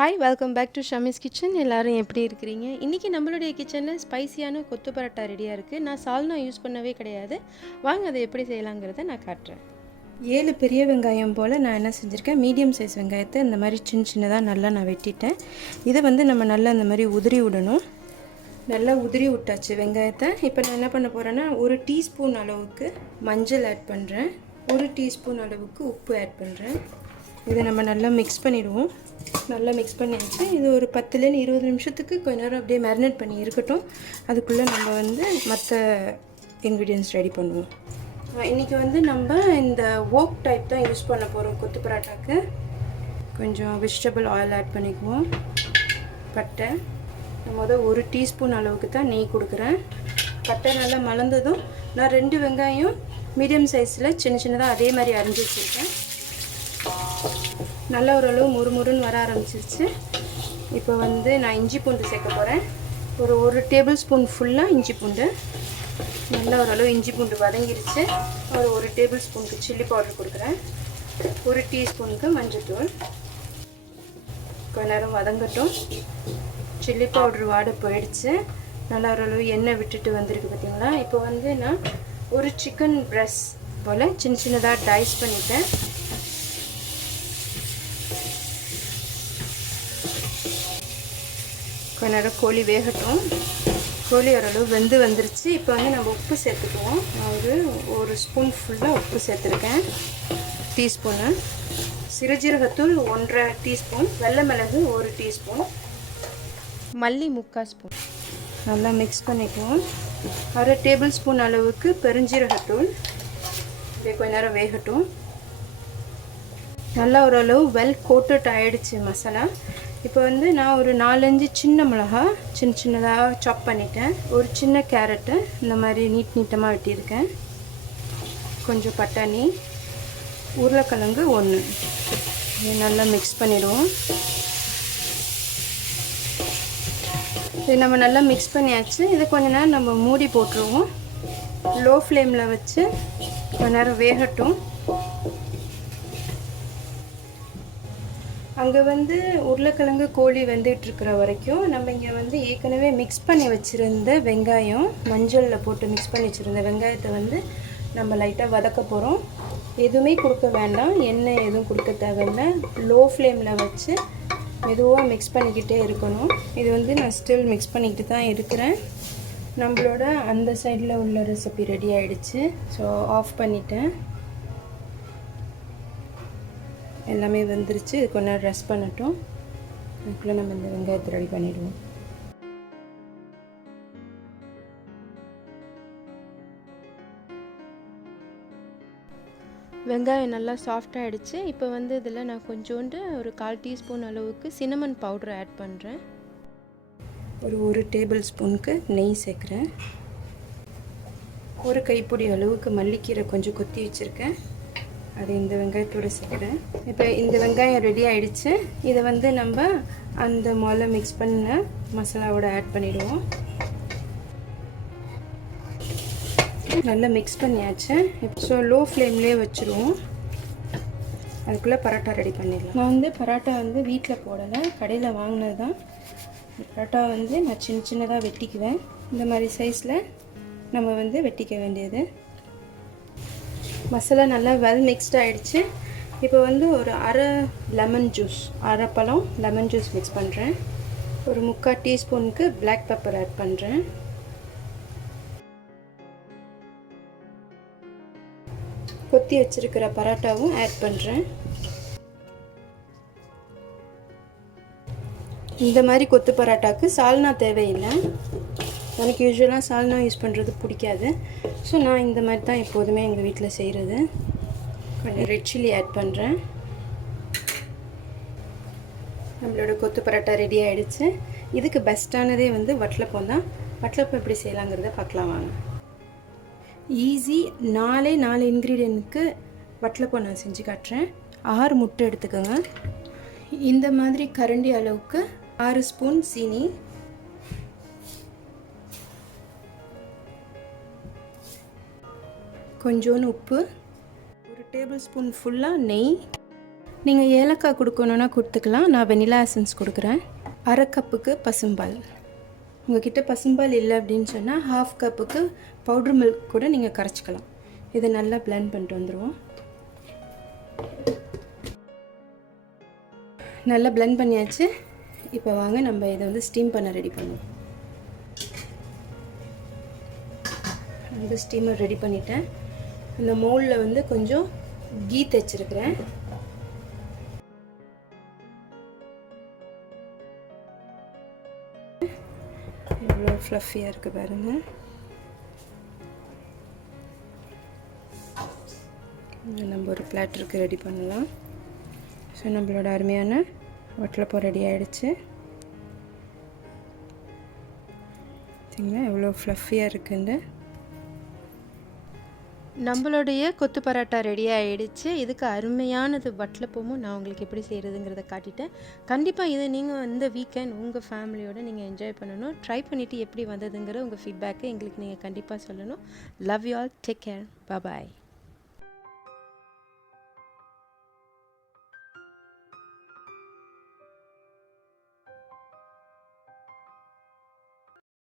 Hi, welcome back to Shamee's kitchen. எல்லோரும் எப்படி இருக்கிறீங்க? இன்றைக்கி நம்மளுடைய கிச்சனில் ஸ்பைசியான கொத்து பரோட்டா ரெடியாக இருக்குது. நான் சால்னா யூஸ் பண்ணவே கிடையாது. வாங்க அதை எப்படி செய்யலாங்கிறத நான் காட்டுறேன். 7 பெரிய வெங்காயம் போல் நான் என்ன செஞ்சுருக்கேன், மீடியம் சைஸ் வெங்காயத்தை இந்த மாதிரி சின்னதாக நல்லா நான் வெட்டிட்டேன். இதை நம்ம நல்லா இந்த மாதிரி உதிரி விடணும். நல்லா உதிரி விட்டாச்சு வெங்காயத்தை. இப்போ நான் என்ன பண்ண போகிறேன்னா, 1 டீஸ்பூன் அளவுக்கு மஞ்சள் ஆட் பண்ணுறேன், 1 டீஸ்பூன் அளவுக்கு உப்பு ஆட் பண்ணுறேன். இதை நம்ம நல்லா மிக்ஸ் பண்ணிவிடுவோம். நல்லா மிக்ஸ் பண்ணியாச்சு. இது ஒரு 10லேருந்து 20 நிமிஷத்துக்கு கொஞ்ச நேரம் அப்படியே மேரினேட் பண்ணி இருக்கட்டும். அதுக்குள்ளே நம்ம மற்ற இன்க்ரீடியன்ட்ஸ் ரெடி பண்ணுவோம். இன்றைக்கி நம்ம இந்த ஓக் டைப் தான் யூஸ் பண்ண போகிறோம் கொத்து பரோட்டாக்கு. கொஞ்சம் வெஜிடபிள் ஆயில் ஆட் பண்ணிக்குவோம். பட்டை நான் 1 டீஸ்பூன் அளவுக்கு தான் நெய் கொடுக்குறேன். பட்டை நல்லா மலர்ந்ததும் நான் 2 வெங்காயம் மீடியம் சைஸில் சின்னதாக அதே மாதிரி அரிஞ்சு வச்சுருக்கேன். நல்லா ஓரளவு முறுமுறுன்னு வர ஆரம்பிச்சிருச்சு. இப்போ நான் இஞ்சி பூண்டு சேர்க்க போகிறேன். ஒரு டேபிள் ஸ்பூன் ஃபுல்லாக இஞ்சி பூண்டு. நல்லா ஓரளவு இஞ்சி பூண்டு வதங்கிருச்சு. ஒரு டேபிள் ஸ்பூனுக்கு சில்லி பவுடர் கொடுக்குறேன். 1 டீஸ்பூனுக்கு மஞ்சள்தூள். கொஞ்ச நேரம் வதங்கட்டும். சில்லி பவுடர் வாடை போயிடுச்சு. நல்லா ஓரளவு எண்ணெய் விட்டுட்டு வந்திருக்கு பார்த்தீங்களா. இப்போ நான் ஒரு சிக்கன் பிரஸ்ட் போல் சின்னதாக டைஸ் பண்ணிட்டேன். கொஞ்ச நேரம் கோழி வேகட்டும். கோழி ஓரளவு வெந்து வந்துருச்சு. இப்போ நம்ம உப்பு சேர்த்துக்குவோம். நான் ஒரு ஸ்பூன் ஃபுல்லாக உப்பு சேர்த்துருக்கேன், டீஸ்பூனு. சிறுஜீரகத்தூள் 1.5 டீஸ்பூன், வெள்ளை மிளகு 1 டீஸ்பூன், மல்லி 3/4 ஸ்பூன். நல்லா மிக்ஸ் பண்ணிக்குவோம். 1/2 டேபிள் ஸ்பூன் அளவுக்கு பெருஞ்சீரகத்தூள். இதே கொஞ்ச நேரம் வேகட்டும். நல்லா ஓரளவு வெல் கோட்டட் ஆகிடுச்சு மசாலா. இப்போ நான் ஒரு 4-5 சின்ன மிளகா சின்னதாக சாப் பண்ணிட்டேன். ஒரு சின்ன கேரட்டு இந்த மாதிரி நீட்டமாக வெட்டியிருக்கேன். கொஞ்சம் பட்டாணி, உருளைக்கிழங்கு 1. இதை நல்லா மிக்ஸ் பண்ணிடுவோம். இது நம்ம நல்லா மிக்ஸ் பண்ணியாச்சு. இதை கொஞ்ச நேரம் நம்ம மூடி போட்டுருவோம். லோ ஃப்ளேமில் வச்சு கொஞ்ச நேரம் வேகட்டும். அங்கே உருளைக்கிழங்கு கோழி வெந்துட்டுருக்கிற வரைக்கும் நம்ம இங்கே ஏற்கனவே மிக்ஸ் பண்ணி வச்சுருந்த வெங்காயம், மஞ்சளில் போட்டு மிக்ஸ் பண்ணி வச்சுருந்த வெங்காயத்தை நம்ம லைட்டாக வதக்க போகிறோம். எதுவுமே கொடுக்க வேண்டாம், எண்ணெய் எதுவும் கொடுக்க தேவையில்லை. லோ ஃப்ளேமில் வச்சு மெதுவாக மிக்ஸ் பண்ணிக்கிட்டே இருக்கணும். இது நான் ஸ்டில் மிக்ஸ் பண்ணிக்கிட்டு தான் இருக்கிறேன். நம்மளோட அந்த சைடில் உள்ள ரெசிபி ரெடி ஆகிடுச்சு. ஸோ ஆஃப் பண்ணிட்டேன். எல்லாமே வந்துருச்சு. இது கொஞ்ச நேரம் ரெஸ்ட் பண்ணட்டும். அதுக்குள்ளே நம்ம இந்த வெங்காயத்தை ரெடி பண்ணிவிடுவோம். வெங்காயம் நல்லா சாஃப்டாகிடுச்சு. இப்போ இதில் நான் கொஞ்சோண்டு ஒரு 1/4 டீஸ்பூன் அளவுக்கு சின்னமன் பவுடர் ஆட் பண்ணுறேன். ஒரு டேபிள் ஸ்பூனுக்கு நெய் சேர்க்குறேன். ஒரு கைப்பிடி அளவுக்கு மல்லிக்கீரை கொஞ்சம் கொத்தி வச்சுருக்கேன், அது இந்த வெங்காயத்தோடு சேர்க்குறேன். இப்போ இந்த வெங்காயம் ரெடி ஆகிடுச்சு. இதை நம்ம அந்த முதல்ல மிக்ஸ் பண்ண மசாலாவோட ஆட் பண்ணிவிடுவோம். நல்லா மிக்ஸ் பண்ணியாச்சு. ஸோ லோ ஃப்ளேம்லேயே வச்சுருவோம். அதுக்குள்ளே பரோட்டா ரெடி பண்ணிடலாம். நான் பரோட்டா வீட்டில் போடலை, கடையில் வாங்கினது தான். பரோட்டா நான் சின்னதாக வெட்டிக்குவேன். இந்த மாதிரி சைஸில் நம்ம வெட்டிக்க வேண்டியது. மசாலா நல்லா வெல் மிக்ஸ்ட் ஆகிடுச்சு. இப்போ ஒரு அரை லெமன் ஜூஸ், அரை பழம் லெமன் ஜூஸ் மிக்ஸ் பண்ணுறேன். ஒரு 3/4 டீஸ்பூனுக்கு பிளாக் பெப்பர் ஆட் பண்ணுறேன். கொத்தி வச்சுருக்கிற பரோட்டாவும் ஆட் பண்ணுறேன். இந்த மாதிரி கொத்து பரோட்டாவுக்கு சால்னா தேவையில்லை. எனக்கு யூஸ்வலாக சால்னா யூஸ் பண்ணுறது பிடிக்காது. ஸோ நான் இந்த மாதிரி தான் எப்போதுமே எங்கள் வீட்டில் செய்கிறது. கொஞ்சம் ரெட் சில்லி ஆட் பண்ணுறேன். நம்மளோட கொத்து பரோட்டா ரெடி ஆகிடுச்சு. இதுக்கு பெஸ்ட்டானதே வட்டலப்பம் தான். வட்டலப்பம் எப்படி செய்யலாங்கிறத பார்க்கலாம் வாங்க. ஈஸி 4 இன்க்ரீடியன்ட்க்கு வட்டலப்பம் நான் செஞ்சு காட்டுறேன். 6 முட்டை எடுத்துக்கோங்க. இந்த மாதிரி கரண்டி அளவுக்கு 6 ஸ்பூன் சீனி, கொஞ்சோண்டு உப்பு, ஒரு டேபிள் ஸ்பூன் ஃபுல்லாக நெய், நீங்கள் ஏலக்காய் கொடுக்கணுன்னா கொடுத்துக்கலாம். நான் வெனிலா எசன்ஸ் கொடுக்குறேன். அரை கப்புக்கு பசும்பால். உங்கள்கிட்ட பசும்பால் இல்லை அப்படின்னு சொன்னால் 1/2 கப்புக்கு பவுட்ரு மில்க் கூட நீங்கள் கரைச்சிக்கலாம். இதை நல்லா பிளெண்ட் பண்ணிட்டு வந்துடுவோம். நல்லா பிளெண்ட் பண்ணியாச்சு. இப்போ வாங்க நம்ம இதை வந்து ஸ்டீம் பண்ண ரெடி பண்ணுவோம். வந்து ஸ்டீமர் ரெடி பண்ணிட்டேன். இந்த மோல்டில் வந்து கொஞ்சம் கீ தைச்சிருக்கிறேன். எவ்வளோ ஃப்ளஃபியாக இருக்குது பாருங்கள். நம்ம ஒரு பிளாட்டருக்கு ரெடி பண்ணலாம். ஸோ நம்மளோட அருமையான வட்டலப்பம் ரெடி ஆகிடுச்சு. சரிங்களா, எவ்வளோ ஃப்ளஃபியாக இருக்குன்னு. நம்மளுடைய கொத்து பரோட்டா ரெடி ஆகிடுச்சு. இதுக்கு அருமையானது வட்டலப்பமும் நான் உங்களுக்கு எப்படி செய்கிறதுங்கிறத காட்டிட்டேன். கண்டிப்பாக இதை நீங்கள் இந்த வீக்கெண்ட் உங்கள் ஃபேமிலியோடு நீங்கள் என்ஜாய் பண்ணணும். ட்ரை பண்ணிவிட்டு எப்படி வந்ததுங்கிற உங்கள் ஃபீட்பேக்கை எங்களுக்கு நீங்கள் கண்டிப்பாக சொல்லணும். Love you all. Take care. Bye.